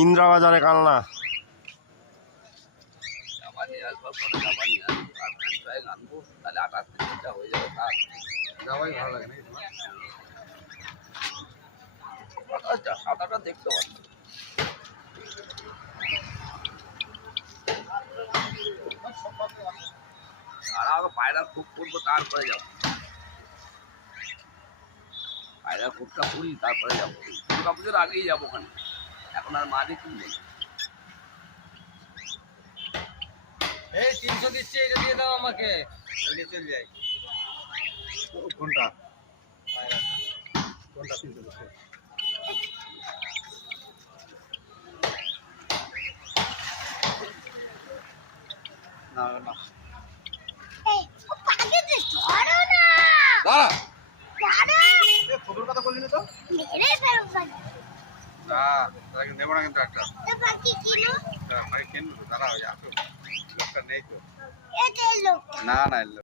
ইন্দ্রা বাজারে কালনা। সাঁতারটা দেখতে পাচ্ছি আর আগে পায়রা খুব করবো তারপরে যাবো পায়রা খুবটা করি তারপরে যাবো দুর্গা পুজোর আগেই যাবো ওখানে এখন আর মাঝে কিনবো না এই 300 দিচ্ছি এটা দিয়ে দাও আমাকে নিয়ে চলে যাই কোনটা কোনটা 300 দিচ্ছে না না এই ও পাকে দে ধরো না দাঁড়া দাঁড়া এ খবর কথা বললি না তো মেরে ফেলো পাকে না তাকে নেব না কিন্তু একটা তো পাকে কিলো ভাই কেন দাঁড়া আসো লোকটা নেই তো এটা লোক না না